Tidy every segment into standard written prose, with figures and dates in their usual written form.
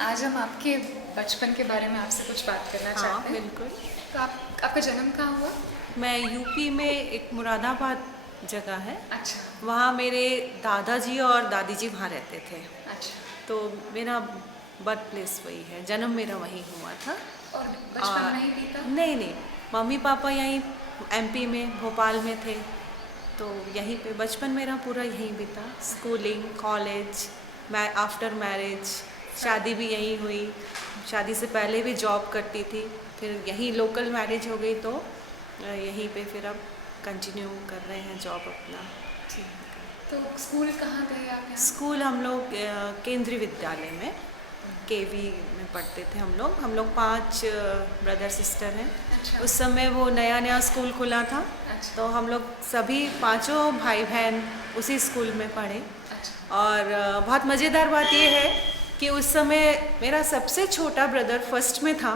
आज हम आपके बचपन के बारे में आपसे कुछ बात करना चाहते हैं। बिल्कुल। तो आपका जन्म कहाँ हुआ? मैं यूपी में एक मुरादाबाद जगह है, अच्छा। वहाँ मेरे दादाजी और दादी जी वहाँ रहते थे। अच्छा। तो मेरा बर्थ प्लेस वही है, जन्म मेरा वहीं हुआ था। और बचपन नहीं बीता? नहीं नहीं, मम्मी पापा यहीं एमपी में भोपाल में थे, तो यहीं पे बचपन मेरा पूरा यहीं बीता। स्कूलिंग, कॉलेज, मैं आफ्टर मैरिज शादी भी यहीं हुई। शादी से पहले भी जॉब करती थी, फिर यहीं लोकल मैरिज हो गई, तो यहीं पे फिर अब कंटिन्यू कर रहे हैं जॉब अपना। तो स्कूल कहाँ गए आप यहाँ? स्कूल हम लोग केंद्रीय विद्यालय में केवी में पढ़ते थे। हम लोग 5 ब्रदर सिस्टर हैं। अच्छा। उस समय वो नया स्कूल खुला था। अच्छा। तो हम लोग सभी 5 भाई बहन उसी स्कूल में पढ़े। अच्छा। और बहुत मज़ेदार बात ये है कि उस समय मेरा सबसे छोटा ब्रदर फर्स्ट में था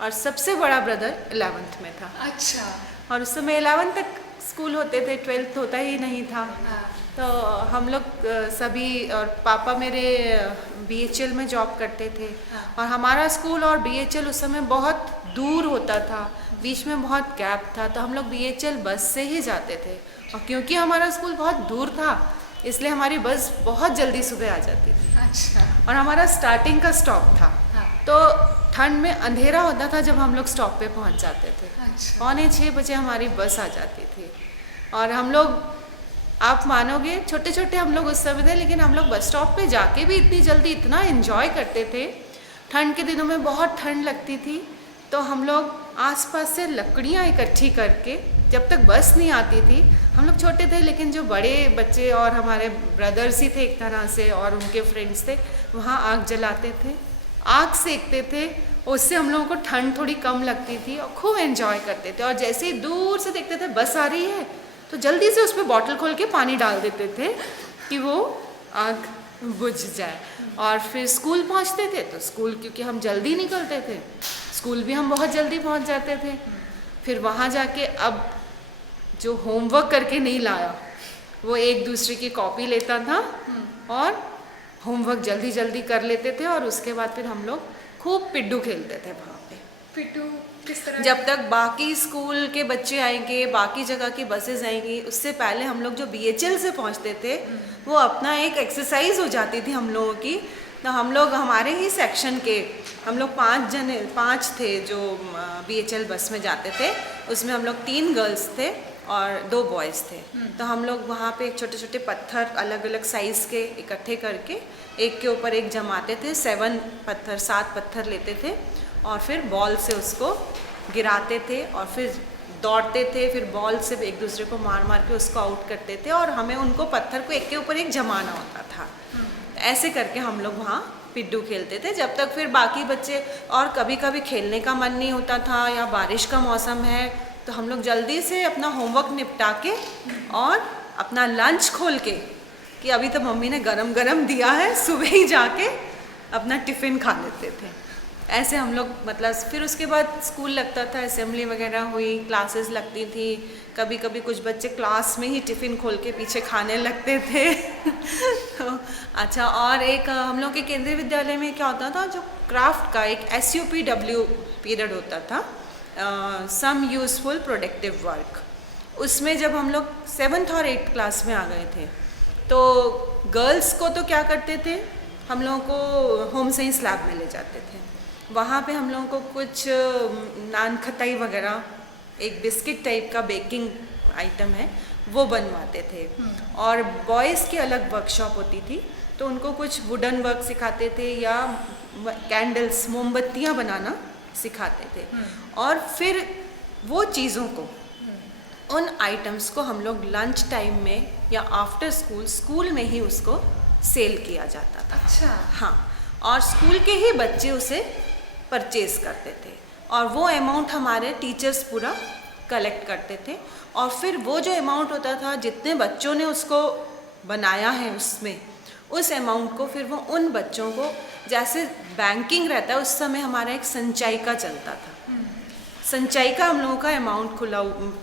और सबसे बड़ा ब्रदर 11th में था। अच्छा। और उस समय 11th तक स्कूल होते थे, 12th होता ही नहीं था। हाँ। तो हम लोग सभी, और पापा मेरे बीएचएल में जॉब करते थे। हाँ। और हमारा स्कूल और बीएचएल उस समय बहुत दूर होता था, बीच में बहुत गैप था, तो हम लोग बीएचएल बस से ही जाते थे। और क्योंकि हमारा स्कूल बहुत दूर था, इसलिए हमारी बस बहुत जल्दी सुबह आ जाती थी। अच्छा। और हमारा स्टार्टिंग का स्टॉप था। हाँ। तो ठंड में अंधेरा होता था जब हम लोग स्टॉप पे पहुंच जाते थे। अच्छा। 5:45 बजे हमारी बस आ जाती थी। और हम लोग, आप मानोगे, छोटे छोटे हम लोग उस समय थे, लेकिन हम लोग बस स्टॉप पे जाके भी इतनी जल्दी इतना एंजॉय करते थे। ठंड के दिनों में बहुत ठंड लगती थी, तो हम लोग आसपास से लकड़ियाँ इकट्ठी करके, जब तक बस नहीं आती थी, हम लोग छोटे थे, लेकिन जो बड़े बच्चे और हमारे ब्रदर्स ही थे एक तरह से, और उनके फ्रेंड्स थे, वहाँ आग जलाते थे, आग सेकते थे। उससे हम लोगों को ठंड थोड़ी कम लगती थी और खूब एंजॉय करते थे। और जैसे ही दूर से देखते थे बस आ रही है, तो जल्दी से उस पर बॉटल खोल के पानी डाल देते थे कि वो आग बुझ जाए। और फिर स्कूल पहुंचते थे, तो स्कूल क्योंकि हम जल्दी निकलते थे, स्कूल भी हम बहुत जल्दी पहुंच जाते थे। फिर वहाँ जाके अब जो होमवर्क करके नहीं लाया, वो एक दूसरे की कॉपी लेता था और होमवर्क जल्दी जल्दी कर लेते थे। और उसके बाद फिर हम लोग खूब पिड्डू खेलते थे वहाँ पे। पिट्टू किस तरह? जब तक बाकी स्कूल के बच्चे आएंगे, बाकी जगह की बसेस आएंगी, उससे पहले हम लोग जो बीएचएल से पहुँचते थे, वो अपना एक एक्सरसाइज हो जाती थी हम लोगों की। तो हम लोग, हमारे ही सेक्शन के हम लोग 5 थे जो बीएचएल बस में जाते थे। उसमें हम लोग 3 गर्ल्स थे और 2 बॉयज़ थे। तो हम लोग वहाँ पे छोटे छोटे पत्थर अलग अलग साइज़ के इकट्ठे करके एक के ऊपर एक जमाते थे। 7 पत्थर लेते थे और फिर बॉल से उसको गिराते थे और फिर दौड़ते थे, फिर बॉल से एक दूसरे को मार मार के उसको आउट करते थे। और हमें उनको पत्थर को एक के ऊपर एक जमाना होता था। ऐसे करके हम लोग वहाँ पिड्डू खेलते थे, जब तक फिर बाकी बच्चे, और कभी कभी खेलने का मन नहीं होता था या बारिश का मौसम है, तो हम लोग जल्दी से अपना होमवर्क निपटा के और अपना लंच खोल के, कि अभी तो मम्मी ने गरम गरम दिया है, सुबह ही जाके अपना टिफ़िन खा लेते थे। ऐसे हम लोग, मतलब फिर उसके बाद स्कूल लगता था, असेंबली वगैरह हुई, क्लासेस लगती थी। कभी कभी कुछ बच्चे क्लास में ही टिफ़िन खोल के पीछे खाने लगते थे। तो अच्छा, और एक हम लोग के केंद्रीय विद्यालय में क्या होता था, जो क्राफ्ट का एक SUPW पीरियड होता था, सम यूज़फुल प्रोडक्टिव वर्क। उसमें जब हम लोग 7th और 8th क्लास में आ गए थे, तो गर्ल्स को तो क्या करते थे, हम लोगों को होम से ही स्लैब में ले जाते थे। वहाँ पे हम लोगों को कुछ नान खटाई वगैरह, एक बिस्किट टाइप का बेकिंग आइटम है, वो बनवाते थे। और बॉयज़ की अलग वर्कशॉप होती थी, तो उनको कुछ वुडन वर्क सिखाते थे या कैंडल्स, मोमबत्तियाँ बनाना सिखाते थे। और फिर वो चीज़ों को, उन आइटम्स को हम लोग लंच टाइम में या आफ्टर स्कूल में ही उसको सेल किया जाता था। अच्छा। हाँ, और स्कूल के ही बच्चे उसे परचेज करते थे और वो अमाउंट हमारे टीचर्स पूरा कलेक्ट करते थे। और फिर वो जो अमाउंट होता था, जितने बच्चों ने उसको बनाया है उसमें, उस अमाउंट को फिर वो उन बच्चों को, जैसे बैंकिंग रहता है, उस समय हमारा एक संचय का चलता था। संचय का हम लोगों का अमाउंट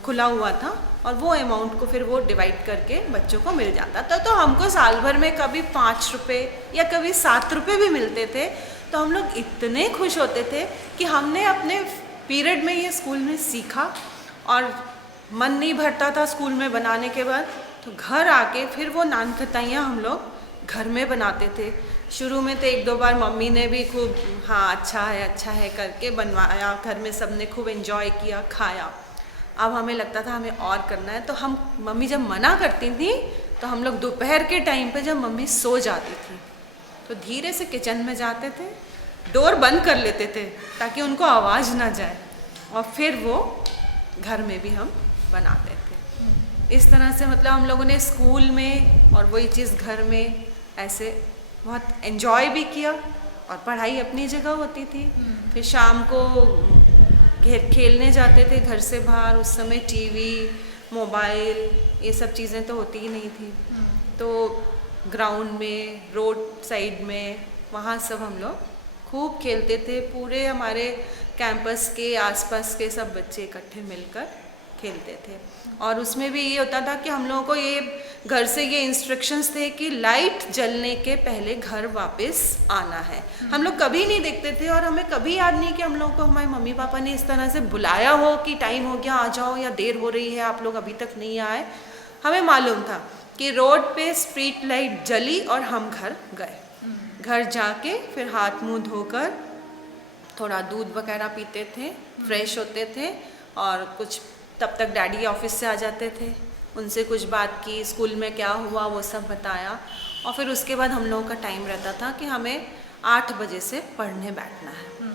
खुला हुआ था और वो अमाउंट को फिर वो डिवाइड करके बच्चों को मिल जाता था। तो हमको साल भर में कभी 5 रुपये या कभी 7 रुपये भी मिलते थे। तो हम लोग इतने खुश होते थे कि हमने अपने पीरियड में ये स्कूल में सीखा, और मन नहीं भरता था स्कूल में बनाने के बाद, तो घर आके फिर वो नान खटाइयाँ हम लोग घर में बनाते थे। शुरू में तो 1-2 बार मम्मी ने भी खूब हाँ अच्छा है करके बनवाया, घर में सब ने खूब एंजॉय किया, खाया। अब हमें लगता था हमें और करना है, तो हम मम्मी जब मना करती थी तो हम लोग दोपहर के टाइम पे जब मम्मी सो जाती थी तो धीरे से किचन में जाते थे, डोर बंद कर लेते थे ताकि उनको आवाज़ ना जाए, और फिर वो घर में भी हम बनाते थे। इस तरह से मतलब हम लोगों ने स्कूल में और वही चीज़ घर में ऐसे बहुत एंजॉय भी किया, और पढ़ाई अपनी जगह होती थी। फिर शाम को खेलने जाते थे घर से बाहर। उस समय टीवी, मोबाइल, ये सब चीज़ें तो होती ही नहीं थी, तो ग्राउंड में, रोड साइड में, वहाँ सब हम लोग खूब खेलते थे। पूरे हमारे कैंपस के आसपास के सब बच्चे इकट्ठे मिलकर खेलते थे। और उसमें भी ये होता था कि हम लोगों को ये घर से ये इंस्ट्रक्शंस थे कि लाइट जलने के पहले घर वापस आना है। हम लोग कभी नहीं देखते थे, और हमें कभी याद नहीं कि हम लोगों को हमारे मम्मी पापा ने इस तरह से बुलाया हो कि टाइम हो गया आ जाओ, या देर हो रही है आप लोग अभी तक नहीं आए। हमें मालूम था कि रोड पे स्ट्रीट लाइट जली और हम घर गए। घर जाके फिर हाथ मुंह धोकर थोड़ा दूध वगैरह पीते थे, फ्रेश होते थे, और कुछ तब तक डैडी ऑफिस से आ जाते थे, उनसे कुछ बात की, स्कूल में क्या हुआ वो सब बताया। और फिर उसके बाद हम लोगों का टाइम रहता था कि हमें 8 बजे से पढ़ने बैठना है।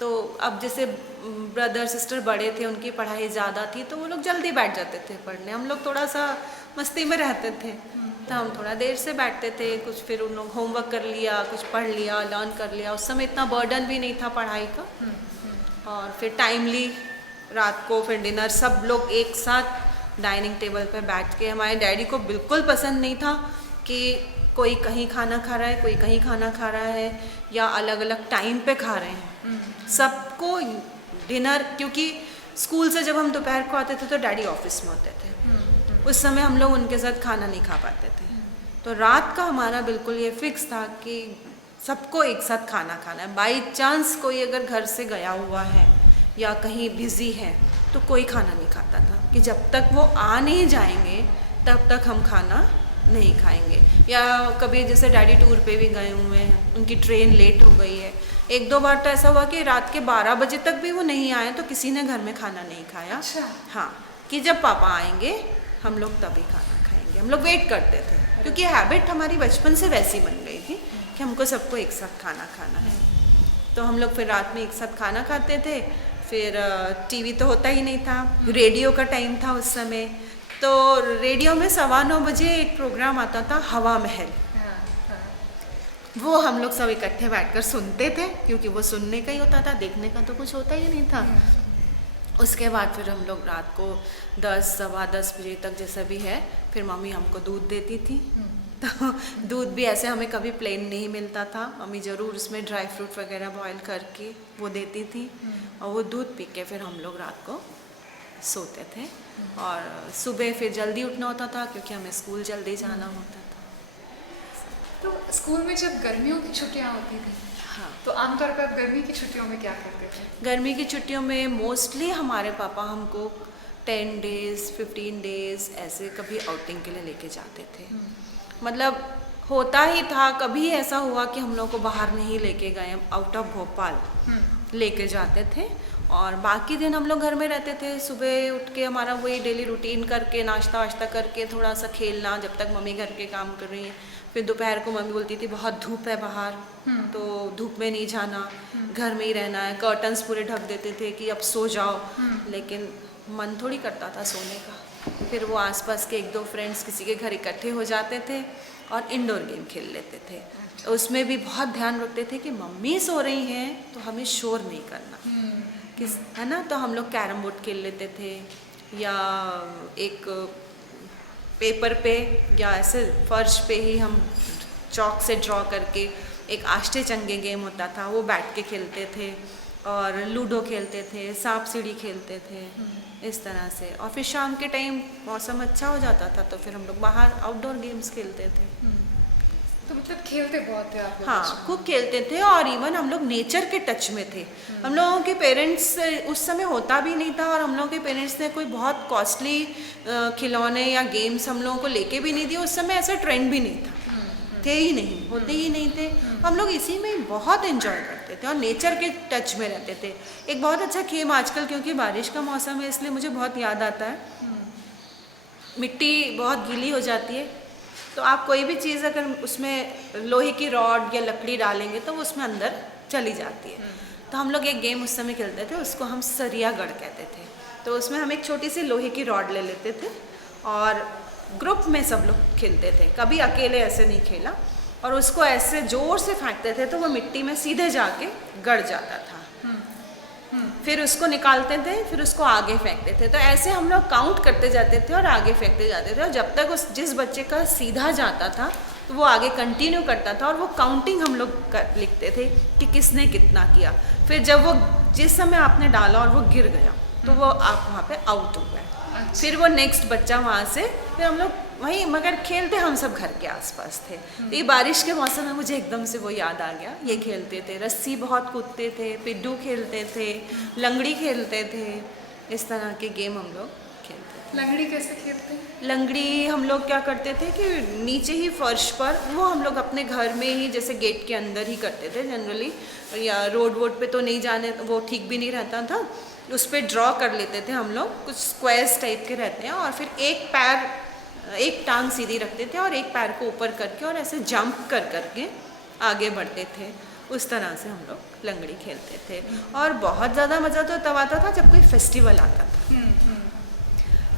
तो अब जैसे ब्रदर सिस्टर बड़े थे, उनकी पढ़ाई ज़्यादा थी, तो वो लोग जल्दी बैठ जाते थे पढ़ने। हम लोग थोड़ा सा मस्ती में रहते थे, तो हम थोड़ा देर से बैठते थे। कुछ फिर उन लोग होमवर्क कर लिया, कुछ पढ़ लिया, लर्न कर लिया। उस समय इतना बर्डन भी नहीं था पढ़ाई का। और फिर टाइमली रात को फिर डिनर सब लोग एक साथ डाइनिंग टेबल पे बैठ के। हमारे डैडी को बिल्कुल पसंद नहीं था कि कोई कहीं खाना खा रहा है, कोई कहीं खाना खा रहा है, या अलग अलग टाइम पे खा रहे हैं। सबको डिनर, क्योंकि स्कूल से जब हम दोपहर को आते थे तो डैडी ऑफिस में होते थे, उस समय हम लोग उनके साथ खाना नहीं खा पाते थे। तो रात का हमारा बिल्कुल ये फिक्स था कि सबको एक साथ खाना खाना है। बाई चांस कोई अगर घर से गया हुआ है या कहीं बिज़ी है तो कोई खाना नहीं खाता था, कि जब तक वो आ नहीं जाएंगे तब तक हम खाना नहीं खाएंगे। या कभी जैसे डैडी टूर पे भी गए हुए हैं, उनकी ट्रेन लेट हो गई है, 1-2 बार तो ऐसा हुआ कि रात के 12 बजे तक भी वो नहीं आए तो किसी ने घर में खाना नहीं खाया। अच्छा। हाँ, कि जब पापा आएंगे हम लोग तभी खाना खाएंगे। हम लोग वेट करते थे, क्योंकि हैबिट हमारी बचपन से वैसी बन गई थी कि हमको सबको एक साथ खाना खाना है। तो हम लोग फिर रात में एक साथ खाना खाते थे। फिर टीवी तो होता ही नहीं था, रेडियो का टाइम था उस समय। तो रेडियो में 9:15 बजे एक प्रोग्राम आता था, हवा महल। वो हम लोग सब इकट्ठे बैठकर सुनते थे, क्योंकि वो सुनने का ही होता था, देखने का तो कुछ होता ही नहीं था। उसके बाद फिर हम लोग रात को 10, 10:15 बजे तक जैसा भी है, फिर मम्मी हमको दूध देती थी। तो दूध भी ऐसे हमें कभी प्लेन नहीं मिलता था, मम्मी ज़रूर उसमें ड्राई फ्रूट वगैरह बॉईल करके वो देती थी, और वो दूध पी के फिर हम लोग रात को सोते थे। और सुबह फिर जल्दी उठना होता था, क्योंकि हमें स्कूल जल्दी जाना होता था। तो स्कूल में जब गर्मियों की छुट्टियां होती थी, हाँ, तो आमतौर पर आप गर्मी की छुट्टियों में क्या करते थे? गर्मी की छुट्टियों में मोस्टली हमारे पापा हमको 10 डेज़ 15 डेज़ ऐसे कभी आउटिंग के लिए लेके जाते थे। मतलब होता ही था, कभी ऐसा हुआ कि हम लोग को बाहर नहीं लेके गए, आउट ऑफ भोपाल लेके जाते थे। और बाकी दिन हम लोग घर में रहते थे। सुबह उठ के हमारा वही डेली रूटीन करके, नाश्ता वाश्ता करके, थोड़ा सा खेलना जब तक मम्मी घर के काम कर रही हैं। फिर दोपहर को मम्मी बोलती थी बहुत धूप है बाहर, तो धूप में नहीं जाना, घर में ही रहना है। कर्टन्स पूरे ढक देते थे कि अब सो जाओ, लेकिन मन थोड़ी करता था सोने का। फिर वो आसपास के 1-2 फ्रेंड्स किसी के घर इकट्ठे हो जाते थे और इंडोर गेम खेल लेते थे। उसमें भी बहुत ध्यान रखते थे कि मम्मी सो रही हैं तो हमें शोर नहीं करना, किस है ना। तो हम लोग कैरम बोर्ड खेल लेते थे, या एक पेपर पे या ऐसे फर्श पे ही हम चौक से ड्रॉ करके एक आष्टे चंगे गेम होता था, वो बैठ के खेलते थे। और लूडो खेलते थे, सांप सीढ़ी खेलते थे, इस तरह से। और फिर शाम के टाइम मौसम अच्छा हो जाता था तो फिर हम लोग बाहर आउटडोर गेम्स खेलते थे। तो मतलब खेलते बहुत थे आप लोग हाँ, बचपन में? खूब खेलते थे और इवन हम लोग नेचर के टच में थे। हम लोगों के पेरेंट्स उस समय होता भी नहीं था और हम लोगों के पेरेंट्स ने कोई बहुत कॉस्टली खिलौने या गेम्स हम लोगों को लेके भी नहीं दिए। उस समय ऐसा ट्रेंड भी नहीं था, थे ही नहीं, होते ही नहीं थे। हम लोग इसी में ही बहुत एंजॉय करते थे और नेचर के टच में रहते थे। एक बहुत अच्छा गेम आजकल, क्योंकि बारिश का मौसम है इसलिए मुझे बहुत याद आता है, मिट्टी बहुत गीली हो जाती है तो आप कोई भी चीज़ अगर उसमें लोहे की रॉड या लकड़ी डालेंगे तो वो उसमें अंदर चली जाती है। तो हम लोग एक गेम उस समय खेलते थे, उसको हम सरियागढ़ कहते थे। तो उसमें हम एक छोटी सी लोहे की रॉड ले लेते थे और ग्रुप में सब लोग खेलते थे, कभी अकेले ऐसे नहीं खेला। और उसको ऐसे ज़ोर से फेंकते थे तो वो मिट्टी में सीधे जाके गड़ जाता था। फिर उसको निकालते थे, फिर उसको आगे फेंकते थे। तो ऐसे हम लोग काउंट करते जाते थे और आगे फेंकते जाते थे और जब तक उस जिस बच्चे का सीधा जाता था तो वो आगे कंटिन्यू करता था और वो काउंटिंग हम लोग लिखते थे कि किसने कितना किया। फिर जब वो जिस समय आपने डाला और वो गिर गया तो वो आप वहाँ पे आउट हो गए। फिर वो नेक्स्ट बच्चा वहाँ से, फिर हम लोग वहीं, मगर खेलते हम सब घर के आसपास थे। तो ये बारिश के मौसम में मुझे एकदम से वो याद आ गया। ये खेलते थे, रस्सी बहुत कूदते थे, पिड्डू खेलते थे, लंगड़ी खेलते थे, इस तरह के गेम हम लोग खेलते थे। लंगड़ी कैसे खेलते हैं? लंगड़ी हम लोग क्या करते थे कि नीचे ही फर्श पर, वो हम लोग अपने घर में ही जैसे गेट के अंदर ही करते थे जनरली, या रोड वोड पे तो नहीं जाने, वो ठीक भी नहीं रहता था। उस पर ड्रॉ कर लेते थे हम लोग, कुछ स्क्वायर्स टाइप के रहते हैं, और फिर एक टांग सीधी रखते थे और एक पैर को ऊपर करके और ऐसे जंप कर करके आगे बढ़ते थे। उस तरह से हम लोग लंगड़ी खेलते थे और बहुत ज़्यादा मज़ा तो तब आता था जब कोई फेस्टिवल आता था।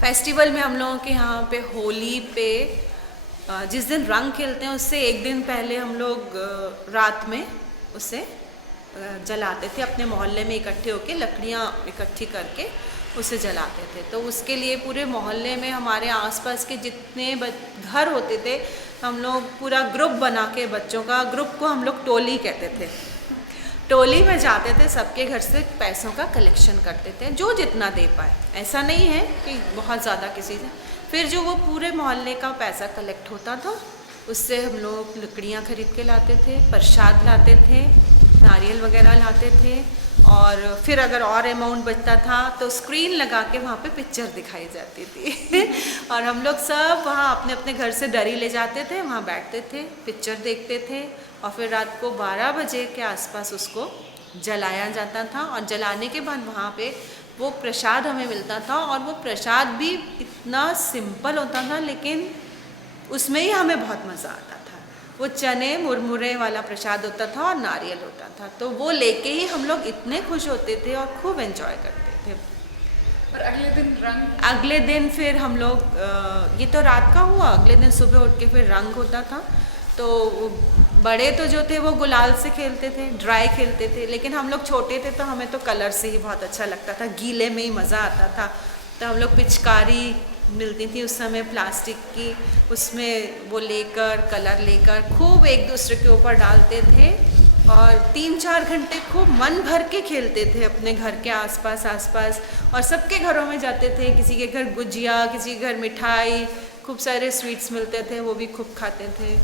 फेस्टिवल में हम लोगों के यहाँ पे होली पे जिस दिन रंग खेलते हैं उससे एक दिन पहले हम लोग रात में उसे जलाते थे। अपने मोहल्ले में इकट्ठे होके लकड़ियाँ इकट्ठी करके उसे जलाते थे। तो उसके लिए पूरे मोहल्ले में हमारे आसपास के जितने घर होते थे हम लोग पूरा ग्रुप बना के, बच्चों का ग्रुप को हम लोग टोली कहते थे, टोली में जाते थे, सबके घर से पैसों का कलेक्शन करते थे, जो जितना दे पाए। ऐसा नहीं है कि बहुत ज़्यादा किसी से। फिर जो वो पूरे मोहल्ले का पैसा कलेक्ट होता था उससे हम लोग लकड़ियाँ खरीद के लाते थे, प्रसाद लाते थे, नारियल वगैरह लाते थे, और फिर अगर और अमाउंट बचता था तो स्क्रीन लगा के वहाँ पे पिक्चर दिखाई जाती थी और हम लोग सब वहाँ अपने अपने घर से दरी ले जाते थे, वहाँ बैठते थे, पिक्चर देखते थे और फिर रात को 12 बजे के आसपास उसको जलाया जाता था। और जलाने के बाद वहाँ पे वो प्रसाद हमें मिलता था और वो प्रसाद भी इतना सिंपल होता था लेकिन उसमें ही हमें बहुत मज़ा आता था। वो चने मुरमुरे वाला प्रसाद होता था और नारियल होता था, तो वो लेके ही हम लोग इतने खुश होते थे और खूब एंजॉय करते थे। और अगले दिन रंग? अगले दिन फिर हम लोग ये तो रात का हुआ, अगले दिन सुबह उठ के फिर रंग होता था। तो बड़े तो जो थे वो गुलाल से खेलते थे, ड्राई खेलते थे, लेकिन हम लोग छोटे थे तो हमें तो कलर से ही बहुत अच्छा लगता था, गीले में ही मज़ा आता था। तो हम लोग पिचकारी मिलती थी उस समय प्लास्टिक की, उसमें वो लेकर कलर लेकर खूब एक दूसरे के ऊपर डालते थे और 3-4 घंटे खूब मन भर के खेलते थे अपने घर के आसपास। और सबके घरों में जाते थे, किसी के घर गुजिया, किसी के घर मिठाई, खूब सारे स्वीट्स मिलते थे, वो भी खूब खाते थे।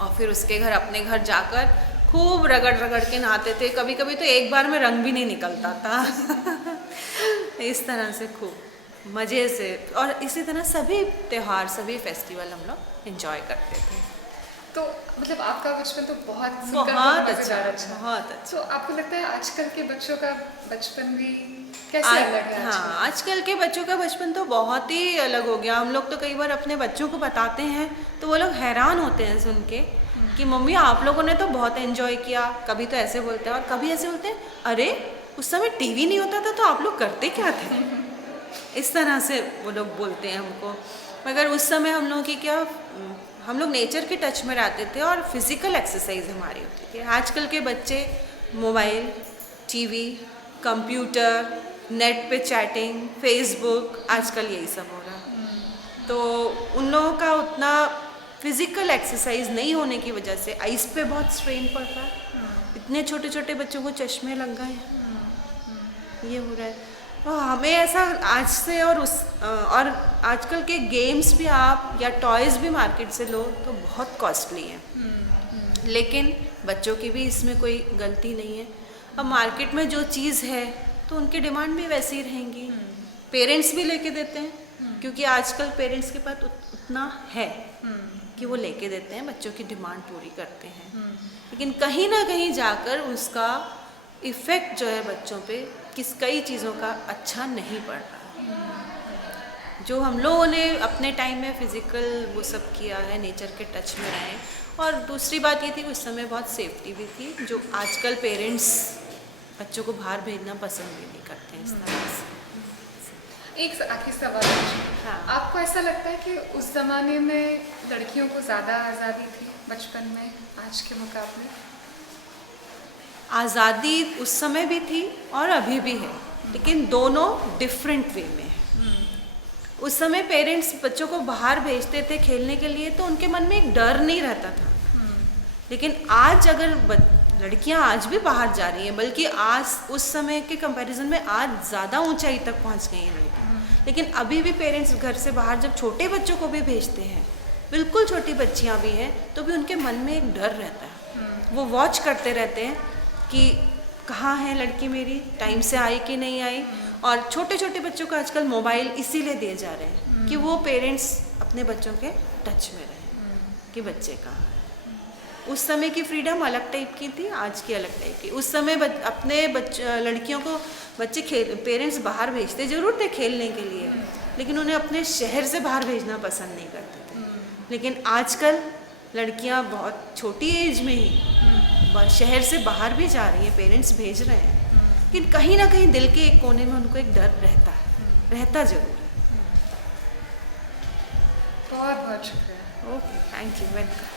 और फिर उसके घर अपने घर जाकर खूब रगड़ रगड़ के नहाते थे। कभी कभी तो एक बार में रंग भी नहीं निकलता था इस तरह से खूब मज़े से। और इसी तरह सभी त्यौहार, सभी फेस्टिवल हम लोग एंजॉय करते थे। तो मतलब आपका बचपन तो बहुत अच्छा, अच्छा। बहुत अच्छा। तो आपको लगता है आजकल के बच्चों का बचपन भी कैसे अलग है? हाँ, आजकल के बच्चों का बचपन तो बहुत ही अलग हो गया। हम लोग तो कई बार अपने बच्चों को बताते हैं तो वो लोग हैरान होते हैं सुन के कि मम्मी आप लोगों ने तो बहुत एंजॉय किया। कभी तो ऐसे बोलते हैं और कभी ऐसे बोलते हैं, अरे उस समय टीवी नहीं होता था तो आप लोग करते क्या थे? इस तरह से वो लोग बोलते हैं हमको। मगर उस समय हम लोग की क्या, हम लोग नेचर के टच में रहते थे और फिज़िकल एक्सरसाइज हमारी होती थी। आजकल के बच्चे मोबाइल, टीवी, कंप्यूटर, नेट पे चैटिंग, फेसबुक, आजकल यही सब हो रहा है। तो उन लोगों का उतना फिज़िकल एक्सरसाइज नहीं होने की वजह से आइस पे बहुत स्ट्रेन पड़ रहा है। इतने छोटे छोटे बच्चों को चश्मे लग गए हैं, ये हो रहा है। तो हमें ऐसा आज से और आजकल के गेम्स भी आप या टॉयज़ भी मार्केट से लो तो बहुत कॉस्टली हैं। लेकिन बच्चों की भी इसमें कोई गलती नहीं है। अब मार्केट में जो चीज़ है तो उनकी डिमांड भी वैसी ही रहेंगी। पेरेंट्स भी लेके देते हैं क्योंकि आजकल पेरेंट्स के पास उतना है कि वो लेके देते हैं, बच्चों की डिमांड पूरी करते हैं। लेकिन कहीं ना कहीं जाकर उसका इफ़ेक्ट जो है बच्चों पे कई चीज़ों का अच्छा नहीं पड़ रहा। जो हम लोगों ने अपने टाइम में फिज़िकल वो सब किया है, नेचर के टच में रहे। और दूसरी बात ये थी उस समय बहुत सेफ्टी भी थी, जो आजकल पेरेंट्स बच्चों को बाहर भेजना पसंद भी नहीं करते हैं इस तरह से। एक आखिरी सवाल है। हाँ। आपको ऐसा लगता है कि उस ज़माने में लड़कियों को ज़्यादा आज़ादी थी बचपन में आज के मुकाबले? आज़ादी उस समय भी थी और अभी भी है, लेकिन दोनों डिफरेंट वे में है। उस समय पेरेंट्स बच्चों को बाहर भेजते थे खेलने के लिए तो उनके मन में एक डर नहीं रहता था। लेकिन आज अगर लड़कियां आज भी बाहर जा रही हैं, बल्कि आज उस समय के कंपैरिजन में आज ज़्यादा ऊंचाई तक पहुंच गई हैं लड़कियां। लेकिन अभी भी पेरेंट्स घर से बाहर जब छोटे बच्चों को भी भेजते हैं, बिल्कुल छोटी बच्चियां भी हैं, तो भी उनके मन में एक डर रहता है। वो वॉच करते रहते हैं कि कहाँ है लड़की मेरी, टाइम से आई कि नहीं आई। और छोटे छोटे बच्चों को आजकल मोबाइल इसीलिए दिए जा रहे हैं कि वो पेरेंट्स अपने बच्चों के टच में रहें कि बच्चे कहाँ हैं। उस समय की फ्रीडम अलग टाइप की थी, आज की अलग टाइप की। उस समय अपने लड़कियों को पेरेंट्स बाहर भेजते ज़रूर थे खेलने के लिए, लेकिन उन्हें अपने शहर से बाहर भेजना पसंद नहीं करते थे। लेकिन आजकल लड़कियां बहुत छोटी एज में ही शहर से बाहर भी जा रही हैं, पेरेंट्स भेज रहे हैं। लेकिन कहीं ना कहीं दिल के एक कोने में उनको एक डर रहता ज़रूर है। बहुत बहुत शुक्रिया। Okay, thank you, welcome.